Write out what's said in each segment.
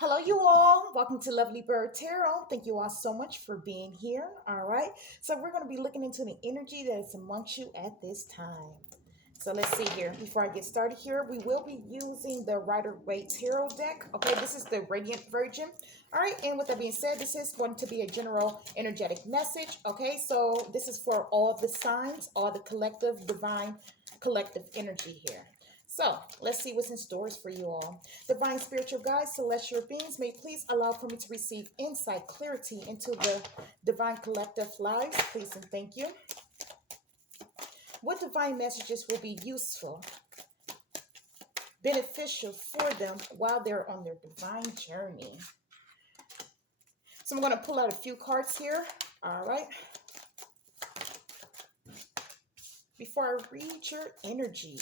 Hello, you all. Welcome to Lovely Bird Tarot. Thank you all so much for being here. All right. So, we're going to be looking into the energy that is amongst you at this time. So, let's see here. Before I get started here, we will be using the Rider Waite Tarot deck. Okay. This is the Radiant Virgin. All right. And with that being said, this is going to be a general energetic message. Okay. So, this is for all the signs, all the collective, divine, collective energy here. So, let's see what's in stores for you all. Divine spiritual guides, celestial beings, may please allow for me to receive insight, clarity into the divine collective lives. Please and thank you. What divine messages will be useful, beneficial for them while they're on their divine journey? So I'm going to pull out a few cards here. All right. Before I read your energy.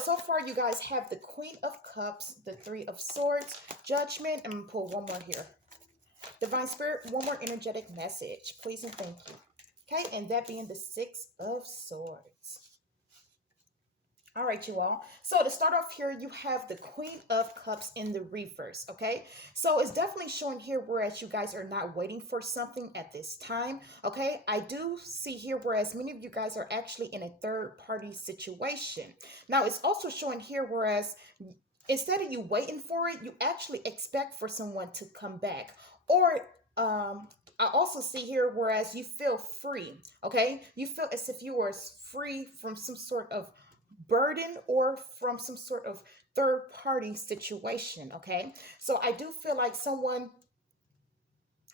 So far you guys have the Queen of Cups, the Three of Swords, Judgment. I'm going to pull one more here. Divine Spirit, one more energetic message, please and thank you. Okay, and that being the Six of Swords. All right, you all. So to start off here, you have the Queen of Cups in the reverse, okay? So it's definitely showing here whereas you guys are not waiting for something at this time, okay? I do see here whereas many of you guys are actually in a third-party situation. Now, it's also showing here whereas instead of you waiting for it, you actually expect for someone to come back. Or I also see here whereas you feel free, okay? You feel as if you were free from some sort of burden or from some sort of third party situation, okay? So I do feel like someone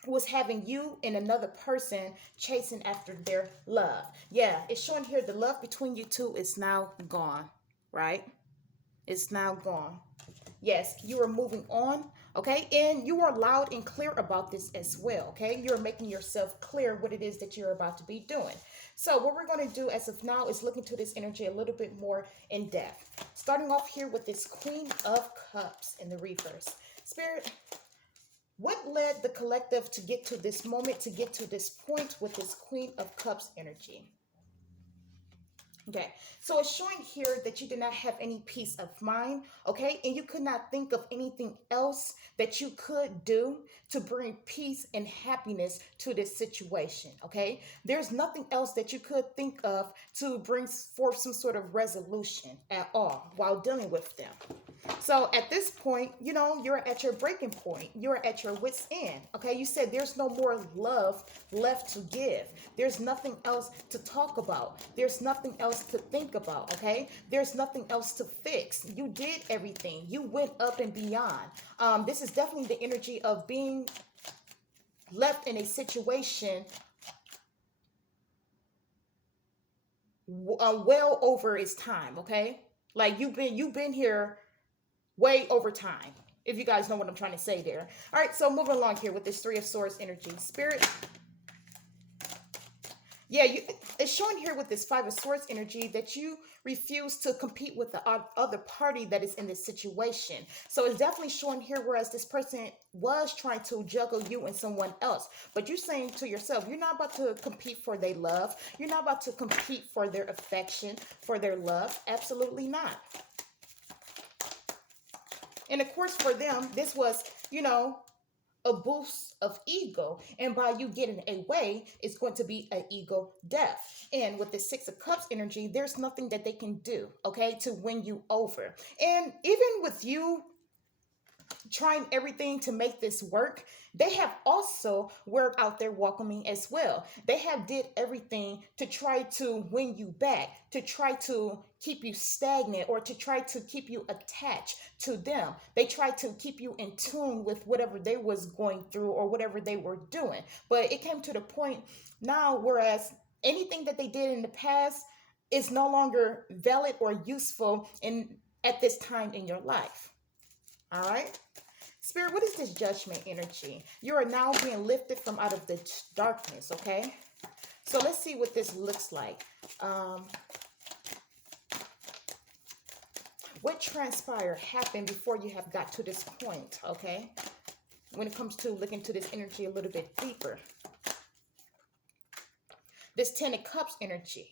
was having you and another person chasing after their love. Yeah, it's showing here the love between you two is now gone, right? It's now gone. Yes, you are moving on, okay? And you are loud and clear about this as well, okay? You're making yourself clear what it is that you're about to be doing. So what we're going to do as of now is look into this energy a little bit more in depth. Starting off here with this Queen of Cups in the reverse. Spirit, what led the collective to get to this moment, to get to this point with this Queen of Cups energy? Okay, so it's showing here that you did not have any peace of mind, okay? And you could not think of anything else that you could do to bring peace and happiness to this situation, okay? There's nothing else that you could think of to bring forth some sort of resolution at all while dealing with them. So at this point, you know, you're at your breaking point. You're at your wit's end. Okay. You said there's no more love left to give. There's nothing else to talk about. There's nothing else to think about. Okay. There's nothing else to fix. You did everything. You went up and beyond. This is definitely the energy of being left in a situation well over its time. Okay. Like you've been here way over time, if you guys know what I'm trying to say there. All right, so moving along here with this Three of Swords energy. Spirit, yeah, it's showing here with this Five of Swords energy that you refuse to compete with the other party that is in this situation. So it's definitely showing here whereas this person was trying to juggle you and someone else. But you're saying to yourself, you're not about to compete for their love. You're not about to compete for their affection, for their love. Absolutely not. And of course, for them, this was, you know, a boost of ego. And by you getting away, it's going to be an ego death. And with the Six of Cups energy, there's nothing that they can do, okay, to win you over. And even with you trying everything to make this work, they have also worked out their welcoming as well. They have did everything to try to win you back, to try to keep you stagnant, or to try to keep you attached to them. They tried to keep you in tune with whatever they was going through or whatever they were doing. But it came to the point now whereas anything that they did in the past is no longer valid or useful in at this time in your life. All right. Spirit, what is this Judgment energy? You are now being lifted from out of the darkness, okay? So let's see what this looks like. What transpired happened before you have got to this point, okay? When it comes to looking to this energy a little bit deeper. This Ten of Cups energy.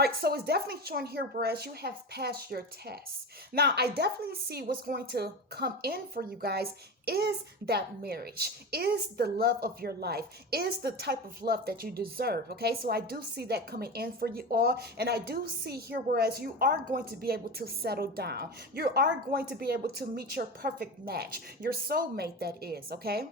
All right, so it's definitely showing here whereas you have passed your test. Now, I definitely see what's going to come in for you guys is that marriage, is the love of your life, is the type of love that you deserve. Okay, so I do see that coming in for you all. And I do see here whereas you are going to be able to settle down. You are going to be able to meet your perfect match, your soulmate, that is. Okay.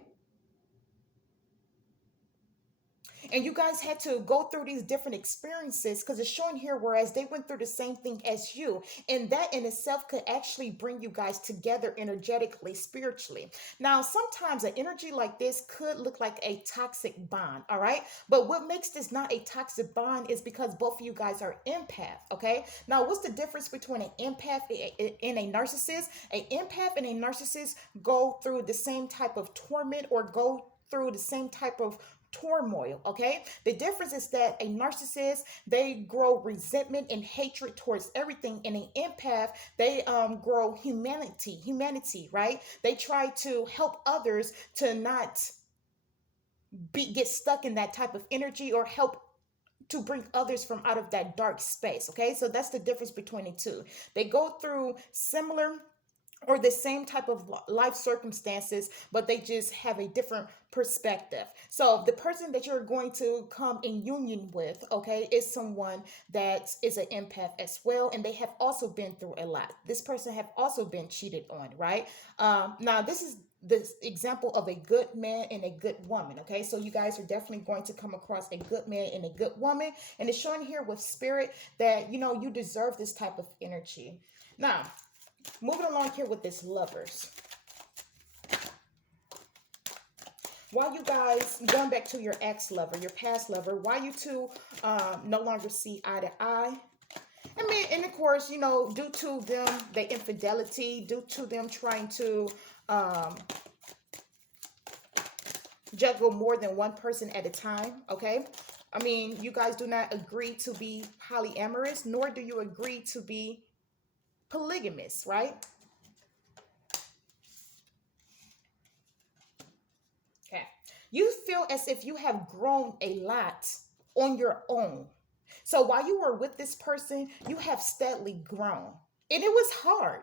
And you guys had to go through these different experiences because it's showing here whereas they went through the same thing as you, and that in itself could actually bring you guys together energetically, spiritually. Now sometimes an energy like this could look like a toxic bond, all right, but what makes this not a toxic bond is because both of you guys are empath. Okay, now what's the difference between an empath and a narcissist? An empath and a narcissist go through the same type of torment or go through the same type of turmoil. Okay, the difference is that a narcissist, they grow resentment and hatred towards everything. In an empath, they grow humanity, right? They try to help others to not get stuck in that type of energy, or help to bring others from out of that dark space. Okay, so that's the difference between the two. They go through similar or the same type of life circumstances, but they just have a different perspective. So the person that you're going to come in union with, okay, is someone that is an empath as well, and they have also been through a lot. This person have also been cheated on, right? Now this is the example of a good man and a good woman. Okay, so you guys are definitely going to come across a good man and a good woman, and it's showing here with spirit that you deserve this type of energy. Now, moving along here with this lovers. Why you guys, going back to your ex-lover, your past lover, why you two no longer see eye to eye? I mean, and of course, due to them, their infidelity, due to them trying to juggle more than one person at a time, okay? I mean, you guys do not agree to be polyamorous, nor do you agree to be polygamous, right? Okay. You feel as if you have grown a lot on your own. So while you were with this person, you have steadily grown. And it was hard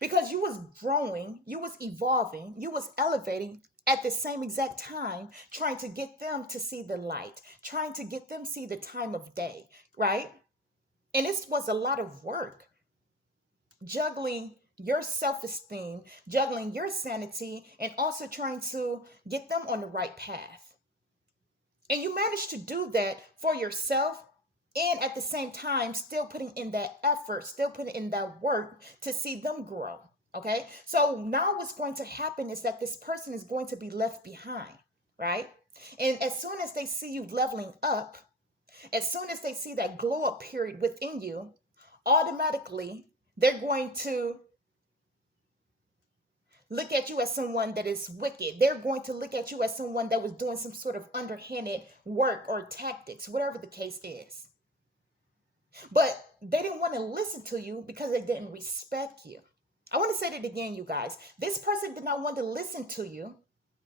because you was growing, you was evolving, you was elevating at the same exact time, trying to get them to see the light, trying to get them see the time of day, right? And this was a lot of work, juggling your self-esteem, juggling your sanity, and also trying to get them on the right path. And you managed to do that for yourself, and at the same time still putting in that effort, still putting in that work to see them grow. Okay, so now what's going to happen is that this person is going to be left behind, right? And as soon as they see you leveling up, as soon as they see that glow up period within you, automatically they're going to look at you as someone that is wicked. They're going to look at you as someone that was doing some sort of underhanded work or tactics, whatever the case is. But they didn't want to listen to you because they didn't respect you. I want to say that again, you guys. This person did not want to listen to you.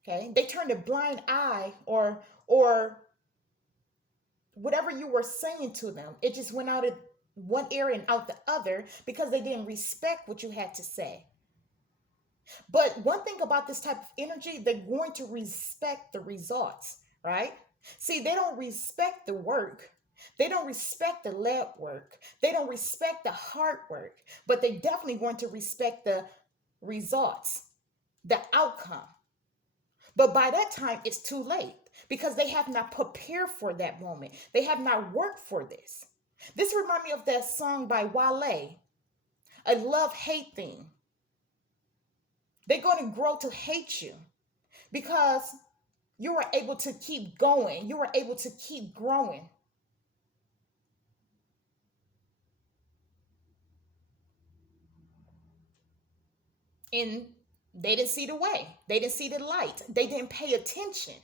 Okay, they turned a blind eye, or whatever you were saying to them, it just went out of one ear and out the other because they didn't respect what you had to say. But one thing about this type of energy, they're going to respect the results, right? See, they don't respect the work. They don't respect the lab work. They don't respect the hard work, but they definitely want to respect the results, the outcome. But by that time, it's too late because they have not prepared for that moment. They have not worked for this. This reminds me of that song by Wale, a love-hate thing. They're going to grow to hate you because you were able to keep going. You were able to keep growing. And they didn't see the way. They didn't see the light. They didn't pay attention.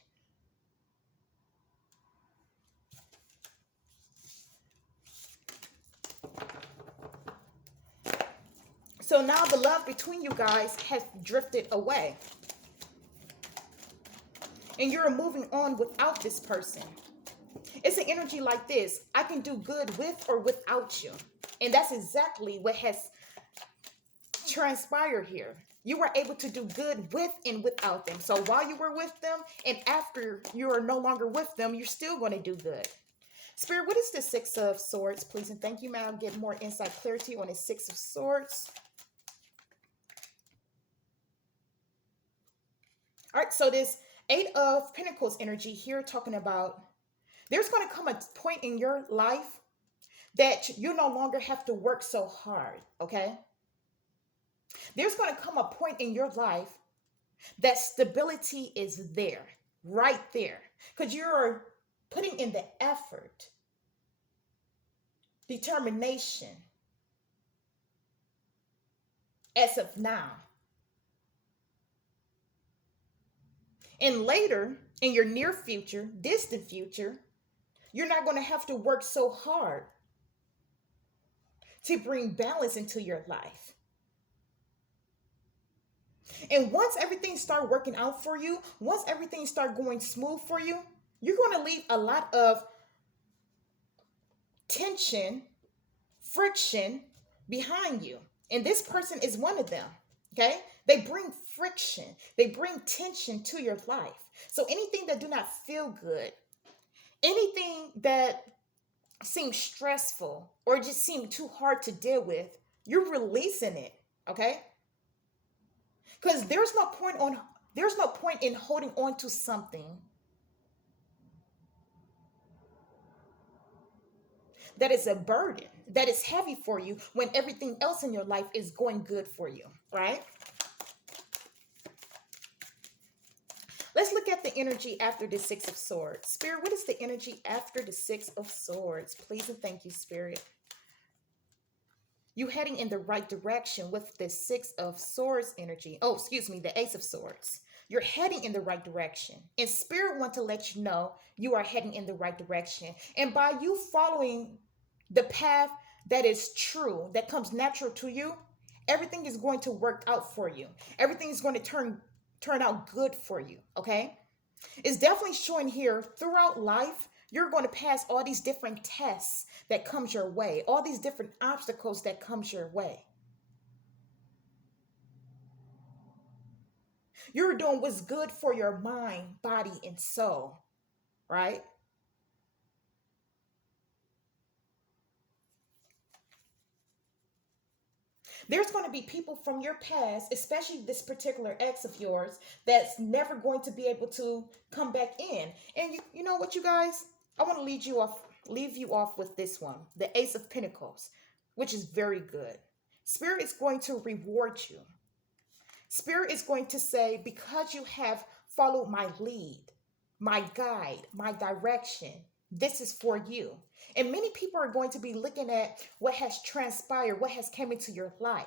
So now the love between you guys has drifted away. And you're moving on without this person. It's an energy like this. I can do good with or without you. And that's exactly what has transpired here. You were able to do good with and without them. So while you were with them and after you are no longer with them, you're still going to do good. Spirit, what is the Six of Swords, please? And thank you, ma'am. Get more insight, clarity on the Six of Swords. All right, so this Eight of Pentacles energy here talking about there's going to come a point in your life that you no longer have to work so hard, okay? There's going to come a point in your life that stability is there, right there, because you're putting in the effort, determination as of now. And later, in your near future, distant future, you're not going to have to work so hard to bring balance into your life. And once everything start working out for you, once everything start going smooth for you, you're going to leave a lot of tension, friction behind you. And this person is one of them. Okay? They bring friction. They bring tension to your life. So anything that do not feel good, anything that seems stressful or just seem too hard to deal with, you're releasing it. Okay? Because there's no point in holding on to something that is a burden, that is heavy for you when everything else in your life is going good for you, right? Let's look at the energy after the Six of Swords. Spirit, what is the energy after the Six of Swords? Please and thank you, Spirit. You heading in the right direction with the Six of Swords energy. Oh, excuse me, the Ace of Swords. You're heading in the right direction. And Spirit want to let you know you are heading in the right direction. And by you following the path that is true, that comes natural to you, everything is going to work out for you. Everything is going to turn out good for you, okay? It's definitely showing here throughout life, you're going to pass all these different tests that comes your way, all these different obstacles that comes your way. You're doing what's good for your mind, body, and soul, right? There's going to be people from your past, especially this particular ex of yours, that's never going to be able to come back in. And you know what, you guys? I want to leave you off with this one, the Ace of Pentacles, which is very good. Spirit is going to reward you. Spirit is going to say, because you have followed my lead, my guide, my direction, this is for you. And many people are going to be looking at what has transpired, what has come into your life.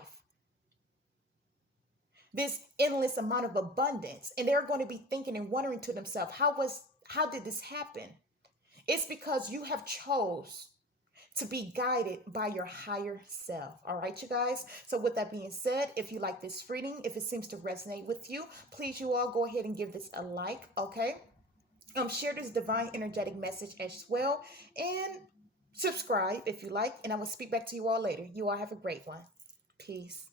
This endless amount of abundance. And they're going to be thinking and wondering to themselves, how did this happen? It's because you have chose to be guided by your higher self. All right, you guys. So with that being said, if you like this reading, if it seems to resonate with you, please you all go ahead and give this a like, okay? Share this divine energetic message as well, and subscribe if you like, and I will speak back to you all later. You all have a great one. Peace.